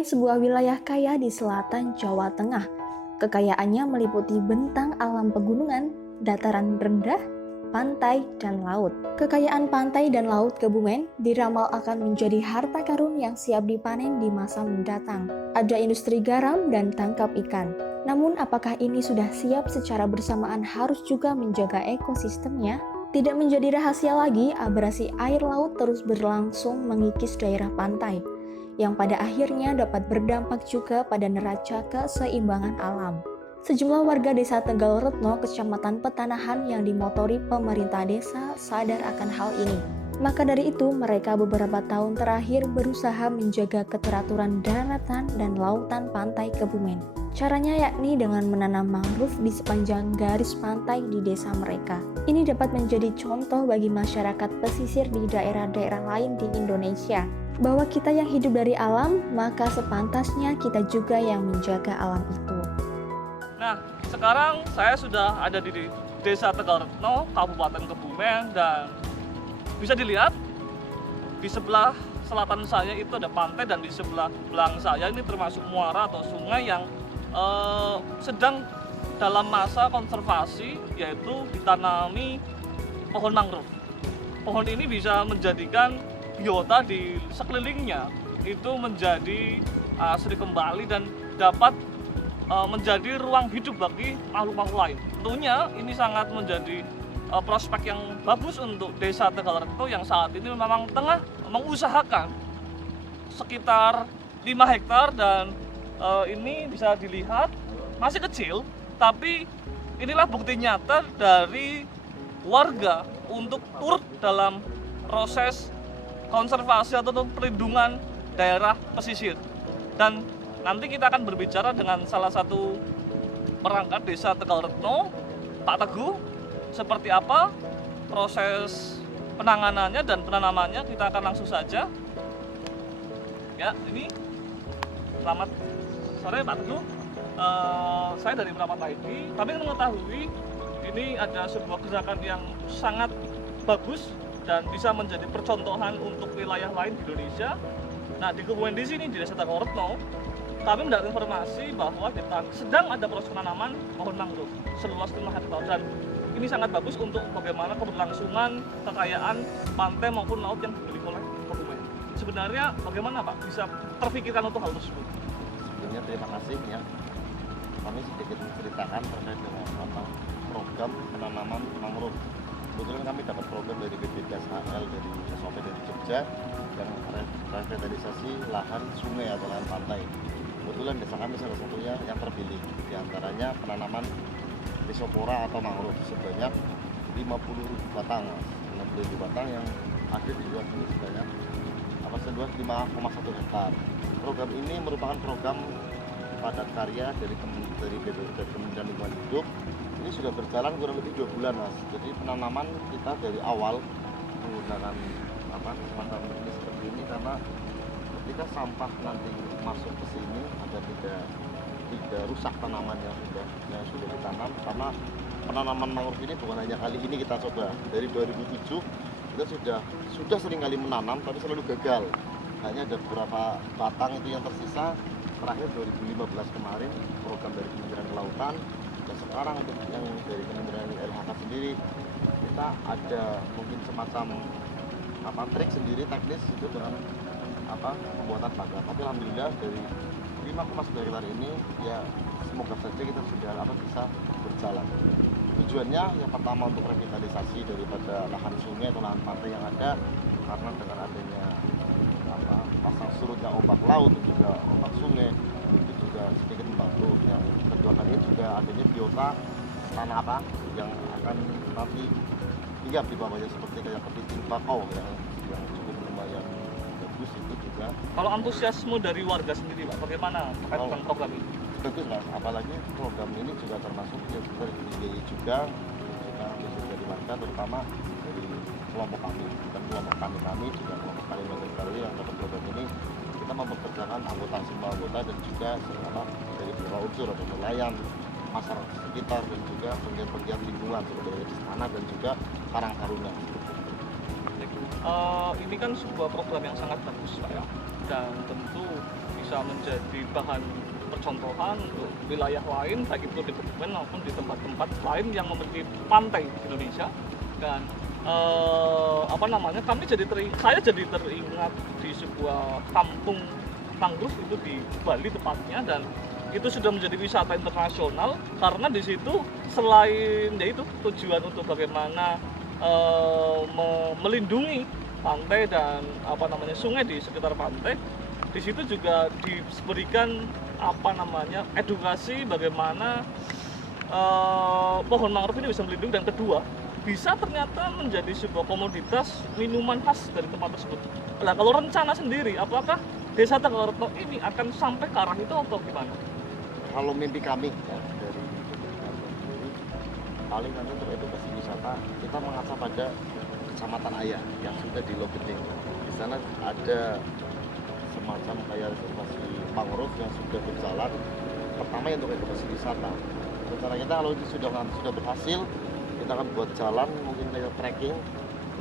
Kebumen sebuah wilayah kaya di selatan Jawa Tengah. Kekayaannya meliputi bentang alam pegunungan, dataran rendah, pantai, dan laut. Kekayaan pantai dan laut Kebumen diramal akan menjadi harta karun yang siap dipanen di masa mendatang. Ada industri garam dan tangkap ikan. Namun apakah ini sudah siap secara bersamaan harus juga menjaga ekosistemnya? Tidak menjadi rahasia lagi, abrasi air laut terus berlangsung mengikis daerah pantai, yang pada akhirnya dapat berdampak juga pada neraca keseimbangan alam. Sejumlah warga desa Tegalretno, Kecamatan Petanahan yang dimotori pemerintah desa sadar akan hal ini. Maka dari itu, mereka beberapa tahun terakhir berusaha menjaga keteraturan daratan dan lautan pantai Kebumen. Caranya yakni dengan menanam mangrove di sepanjang garis pantai di desa mereka. Ini dapat menjadi contoh bagi masyarakat pesisir di daerah-daerah lain di Indonesia, bahwa kita yang hidup dari alam, maka sepantasnya kita juga yang menjaga alam itu. Nah, sekarang saya sudah ada di Desa Tegalretno, Kabupaten Kebumen, dan bisa dilihat di sebelah selatan saya itu ada pantai, dan di sebelah belakang saya ini termasuk muara atau sungai yang sedang dalam masa konservasi, yaitu ditanami pohon mangrove. Pohon ini bisa menjadikan biota di sekelilingnya itu menjadi asri kembali dan dapat menjadi ruang hidup bagi makhluk-makhluk lain. Tentunya ini sangat menjadi prospek yang bagus untuk Desa Tegalretno yang saat ini memang tengah mengusahakan sekitar 5 hektar, dan ini bisa dilihat masih kecil, tapi inilah bukti nyata dari warga untuk turut dalam proses konservasi atau perlindungan daerah pesisir. Dan nanti kita akan berbicara dengan salah satu perangkat Desa Tegalretno, Pak Teguh, seperti apa proses penanganannya dan penanamannya. Kita akan langsung saja. Ya, ini selamat sore Pak Teguh. Saya dari Merapat ID. Kami mengetahui ini ada sebuah gerakan yang sangat bagus dan bisa menjadi percontohan untuk wilayah lain di Indonesia. Nah, di Kebumen di sini di Desa Tegalretno, kami mendapat informasi bahwa sedang ada proses penanaman pohon mangrove seluas 5 hektar, dan ini sangat bagus untuk bagaimana keberlangsungan kekayaan pantai maupun laut yang dimiliki oleh Kebumen. Sebenarnya bagaimana Pak bisa terpikirkan untuk hal tersebut? Sebelumnya terima kasih ya. Kami sedikit menceritakan terkait dengan program penanaman mangrove. Kebetulan kami dapat program dari BPDSHL, dari SOP dari Jogja, yang revitalisasi lahan sungai atau lahan pantai. Kebetulan desa kami salah satunya yang terpilih, diantaranya penanaman Rhizopora atau mangrove sebanyak 50 batang, 60 batang yang ada di luar ini sebanyak seluas 5,1 hektar. Program ini merupakan program padat karya dari Kementerian Lingkungan Hidup. Ini sudah berjalan kurang lebih 2 bulan, Mas. Jadi penanaman kita dari awal menggunakan semacam ini seperti ini, karena ketika sampah nanti masuk ke sini agar tidak rusak tanaman yang sudah ditanam. Karena penanaman mangrove ini bukan hanya kali ini kita coba. Dari 2007 kita sudah sering kali menanam tapi selalu gagal. Hanya ada beberapa batang itu yang tersisa. Terakhir 2015 kemarin program dari Kementerian Kelautan, dan sekarang untuk yang dari Kementerian LHK sendiri kita ada mungkin semacam trik sendiri teknis itu dengan pembuatan pagar. Tapi alhamdulillah dari 5,1 hektar ini ya semoga saja kita sudah bisa berjalan. Tujuannya yang pertama untuk revitalisasi daripada lahan sungai atau lahan pantai yang ada, karena dengan adanya pasang surutnya ombak laut dan juga ombak sungai itu juga sedikit membantu. Yang kedua kali juga adanya biota tanah yang akan nanti hinggap di bawahnya, seperti kayak kepiting bakau yang cukup lumayan bagus itu juga. Kalau antusiasme dari warga sendiri Pak, bagaimana terkait dengan program ini? Bagus Mas, apalagi program ini juga termasuk yang terbiayai juga dari warga, terutama dari kelompok kami, bukan kelompok kami juga kelompok kali yang dapat program ini. Kita mempekerjakan semua anggota dan juga dari beberapa unsur, ada nelayan, masyarakat sekitar, dan juga penggiat-penggiat lingkungan seperti istana dan juga Karang Taruna. Ini kan sebuah program yang sangat bagus Pak ya, dan tentu bisa menjadi bahan percontohan untuk wilayah lain, baik itu di Kebumen maupun di tempat-tempat lain yang memiliki pantai di Indonesia. Dan saya jadi teringat di sebuah kampung mangrove itu di Bali tepatnya, dan itu sudah menjadi wisata internasional karena di situ selain yaitu tujuan untuk bagaimana melindungi pantai dan sungai di sekitar pantai, di situ juga diberikan edukasi bagaimana pohon mangrove ini bisa melindungi, dan kedua bisa ternyata menjadi sebuah komoditas minuman khas dari tempat tersebut. Nah, kalau rencana sendiri, apakah Desa Tegaletno ini akan sampai ke arah itu atau gimana? Kalau mimpi kami ya, dari sendiri, paling nanti untuk edukasi wisata kita mengasah pada Kecamatan Ayah yang sudah di Logeting. Di sana ada semacam kayak reservasi mangrove yang sudah berjalan. Pertama untuk edukasi wisata. Rencana kita kalau itu sudah berhasil, kita akan buat jalan, mungkin kayak trekking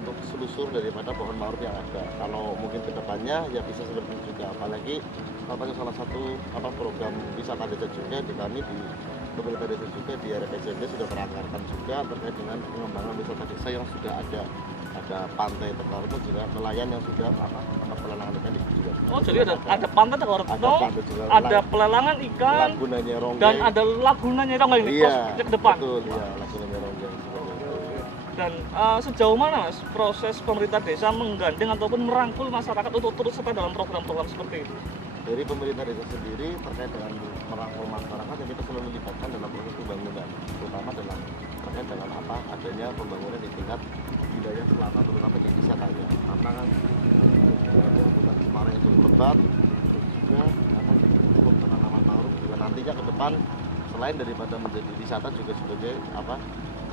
untuk selusur daripada pohon mangrove yang ada. Kalau mungkin kedepannya ya bisa seperti itu juga. Apalagi salah satu program wisata desa juga di kami di pemerintah desa juga di RPJMD sudah teranggarkan juga terkait dengan pengembangan wisata desa yang sudah ada pantai Tegaletno juga, nelayan yang sudah pelelangan ikan di juga. Oh, jadi ada pantai Tegaletno, ada pelelangan ikan, Lagunanya Ronggeng, dan ada Lagunanya Ronggeng ini ke depan. Betul, iya, Lagunanya Ronggeng. Dan sejauh mana Mas proses pemerintah desa menggandeng ataupun merangkul masyarakat untuk turut serta dalam program-program seperti itu? Dari pemerintah desa sendiri terkait dengan merangkul masyarakat yang kita selalu libatkan dalam proses pembangunan, terutama dalam terkait dengan adanya pembangunan di tingkat wilayah selatan, terutama di desa Tanya. Karena kan ada hutan Semarang yang cukup lebat, terus juga cukup penanaman mangrove juga nantinya ke depan selain daripada menjadi wisata juga sebagai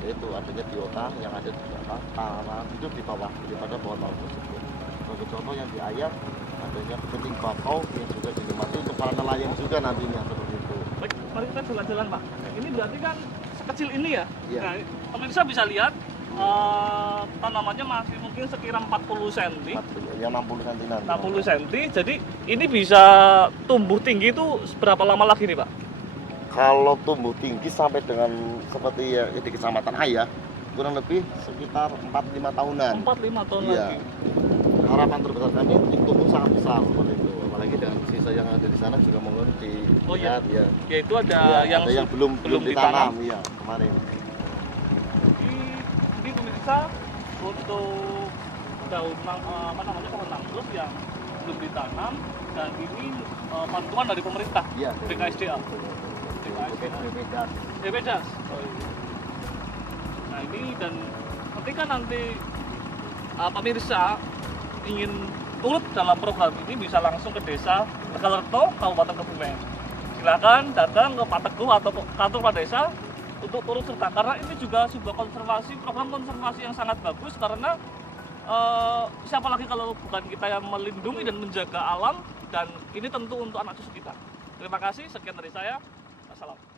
yaitu adanya biota yang ada di tanaman hidup di bawah daripada pohon mangrove tersebut. Sebagai contoh yang di Ayah adanya kepiting bakau yang juga dinikmati untuk para nelayan juga nantinya seperti itu. Baik, mari kita jalan-jalan Pak. Ini berarti kan sekecil ini ya? Iya. Nah, pemirsa bisa lihat tanamannya masih mungkin sekira 40 cm. Ya 60 cm. 60 cm. Jadi ini bisa tumbuh tinggi itu berapa lama lagi nih Pak? Kalau tumbuh tinggi sampai dengan seperti ya di Kecamatan Ayah kurang lebih sekitar 4-5 tahunan. 4-5 tahun Iya. lagi. Harapan terbesar kami tumbuh sangat besar seperti itu. Apalagi dengan sisa yang ada di sana juga mohon dilihat ya. Yaitu ada Ya, ada yang belum ditanam ya kemarin. Ini pemirsa untuk daun pohon mangrove yang belum ditanam, dan ini bantuan dari pemerintah, Iya. BKSDA. BPDAS. BPDAS. Oh, iya. Nah ini, dan ketika nanti pemirsa ingin turut dalam program ini bisa langsung ke Desa Tegaletno, Kabupaten Kebumen. Silakan datang ke Pak Teguh atau kantor Pak Desa untuk turut serta, karena ini juga sebuah program konservasi yang sangat bagus, karena siapa lagi kalau bukan kita yang melindungi dan menjaga alam, dan ini tentu untuk anak cucu kita. Terima kasih, sekian dari saya. Wassalam.